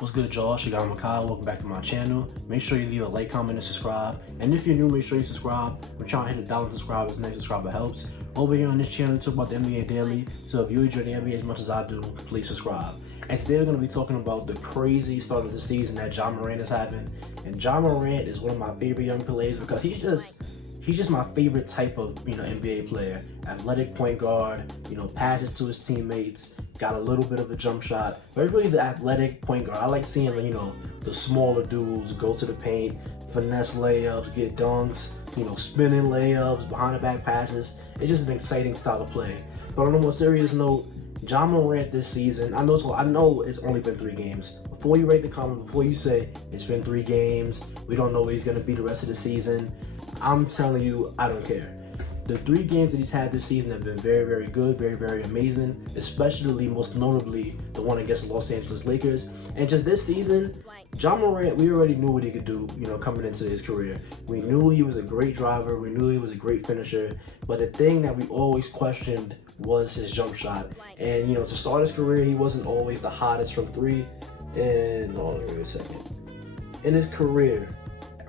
What's good, y'all? It's your guy Makai. Welcome back to my channel. Make sure you leave a like, comment, and subscribe. And if you're new, make sure you subscribe. We're trying to hit 1,000 subscribers. Next subscriber helps. Over here on this channel, we talk about the NBA daily. So if you enjoy the NBA as much as I do, please subscribe. And today we're going to be talking about the crazy start of the season that Ja Morant is having. And Ja Morant is one of my favorite young players because he's just my favorite type of NBA player. Athletic point guard, passes to his teammates, got a little bit of a jump shot, but really the athletic point guard. I like seeing the smaller dudes go to the paint, finesse layups, get dunks, spinning layups, behind the back passes. It's just an exciting style of play. But on a more serious note, Ja Morant this season, I know it's only been 3 games. Before you rate the comment, before you say it's been 3 games, we don't know where he's gonna be the rest of the season, I'm telling you, I don't care. The 3 games that he's had this season have been very, very good, very, very amazing, especially most notably the one against the Los Angeles Lakers. And just this season, Ja Morant, we already knew what he could do, coming into his career. We knew he was a great driver, we knew he was a great finisher, but the thing that we always questioned was his jump shot. And to start his career, he wasn't always the hottest from 3. And hold on a second. In his career,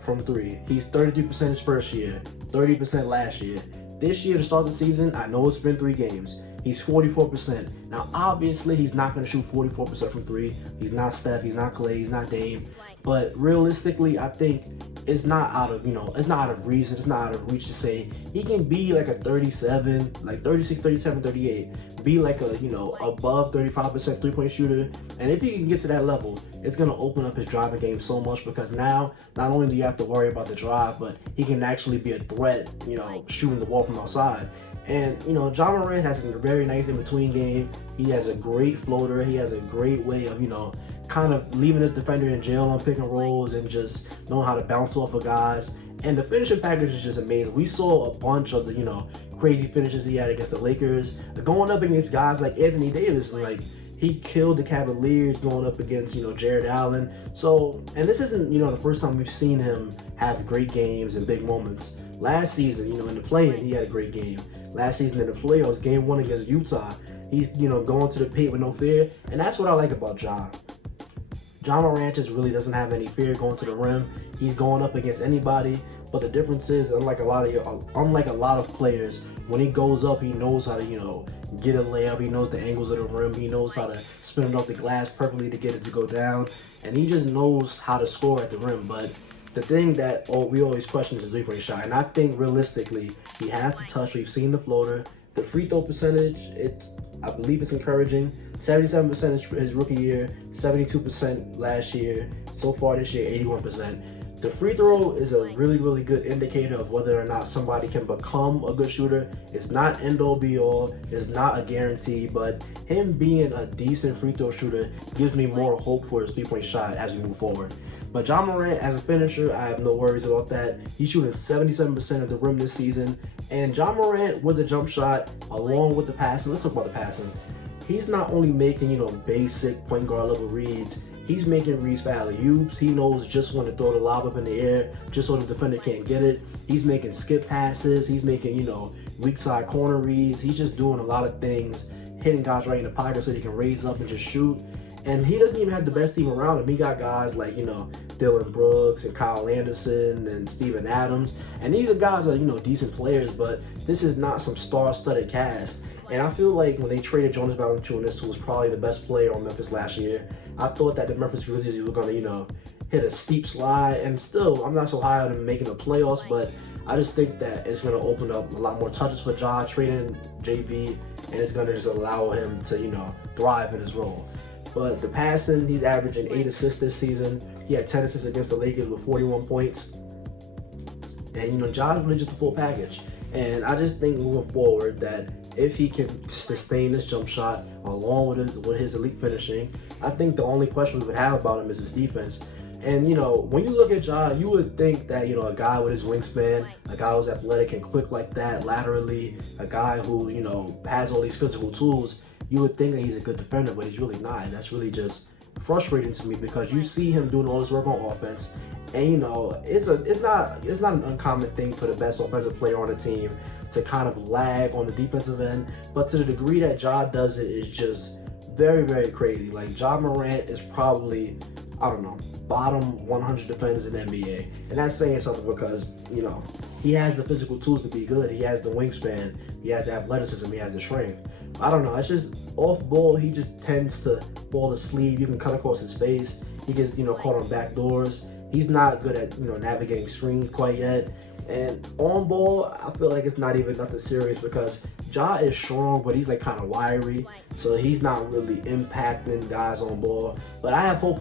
from 3, he's 33% his first year, 30% last year. This year, to start the season, I know it's been 3 games, he's 44%. Now, obviously, he's not going to shoot 44% from 3. He's not Steph, he's not Clay, he's not Dame. But realistically, I think it's not out of, it's not out of reason, it's not out of reach to say he can be like a 37, like 36, 37, 38. Be like a, above 35% three-point shooter. And if he can get to that level, it's going to open up his driving game so much because now, not only do you have to worry about the drive, but he can actually be a threat, shooting the ball from outside. And, Ja Morant has a very nice in-between game. He has a great floater. He has a great way of, kind of leaving his defender in jail on pick and rolls and just knowing how to bounce off of guys. And the finishing package is just amazing. We saw a bunch of the, crazy finishes he had against the Lakers. Going up against guys like Anthony Davis, he killed the Cavaliers going up against, Jared Allen. So, and this isn't, the first time we've seen him have great games and big moments. Last season, in the play-in, he had a great game. Last season in the playoffs, game 1 against Utah, he's, going to the paint with no fear. And that's what I like about Ja. Ja Morant just really doesn't have any fear going to the rim. He's going up against anybody, but the difference is, unlike a lot of players, when he goes up, he knows how to, get a layup. He knows the angles of the rim. He knows how to spin it off the glass perfectly to get it to go down, and he just knows how to score at the rim. But the thing that we always question is the three-point shot, and I think realistically, he has the touch. We've seen the floater. The free throw percentage, I believe it's encouraging. 77% his rookie year, 72% last year. So far this year, 81%. The free throw is a really, really good indicator of whether or not somebody can become a good shooter. It's not end-all be-all, it's not a guarantee, but him being a decent free throw shooter gives me more hope for his three-point shot as we move forward. But Ja Morant, as a finisher, I have no worries about that. He's shooting 77% of the rim this season. And Ja Morant with the jump shot, along with the passing, let's talk about the passing. He's not only making, basic point guard level reads, he's making reads for alley-oops. He knows just when to throw the lob up in the air, just so the defender can't get it. He's making skip passes. He's making, weak side corner reads. He's just doing a lot of things, hitting guys right in the pocket so he can raise up and just shoot. And he doesn't even have the best team around him. He got guys like, Dylan Brooks and Kyle Anderson and Steven Adams. And these are guys that are, decent players, but this is not some star-studded cast. And I feel like when they traded Jonas Valanciunas, who was probably the best player on Memphis last year, I thought that the Memphis Grizzlies were going to, hit a steep slide. And still, I'm not so high on them making the playoffs, but I just think that it's going to open up a lot more touches for Ja, trading JV, and it's going to just allow him to, thrive in his role. But the passing, he's averaging 8 assists this season. He had 10 assists against the Lakers with 41 points. And, Ja's really just a full package. And I just think moving forward that if he can sustain this jump shot along with his elite finishing, I think the only question we would have about him is his defense. And, when you look at Ja, you would think that, a guy with his wingspan, a guy who's athletic and quick like that laterally, a guy who, has all these physical tools, you would think that he's a good defender, but he's really not. And that's really just frustrating to me because you see him doing all this work on offense. And it's not an uncommon thing for the best offensive player on the team to kind of lag on the defensive end, but to the degree that Ja does it is just very, very crazy. Like, Ja Morant is probably, I don't know, bottom 100 defenders in the NBA. And that's saying something because, you know, he has the physical tools to be good. He has the wingspan. He has the athleticism. He has the strength. I don't know. It's just off ball. He just tends to fall asleep. You can cut across his face. He gets, you know, caught on back doors. He's not good at, you know, navigating screens quite yet. And on ball, I feel like it's not even nothing serious because Ja is strong, but he's like kind of wiry. So he's not really impacting guys on ball. But I have hope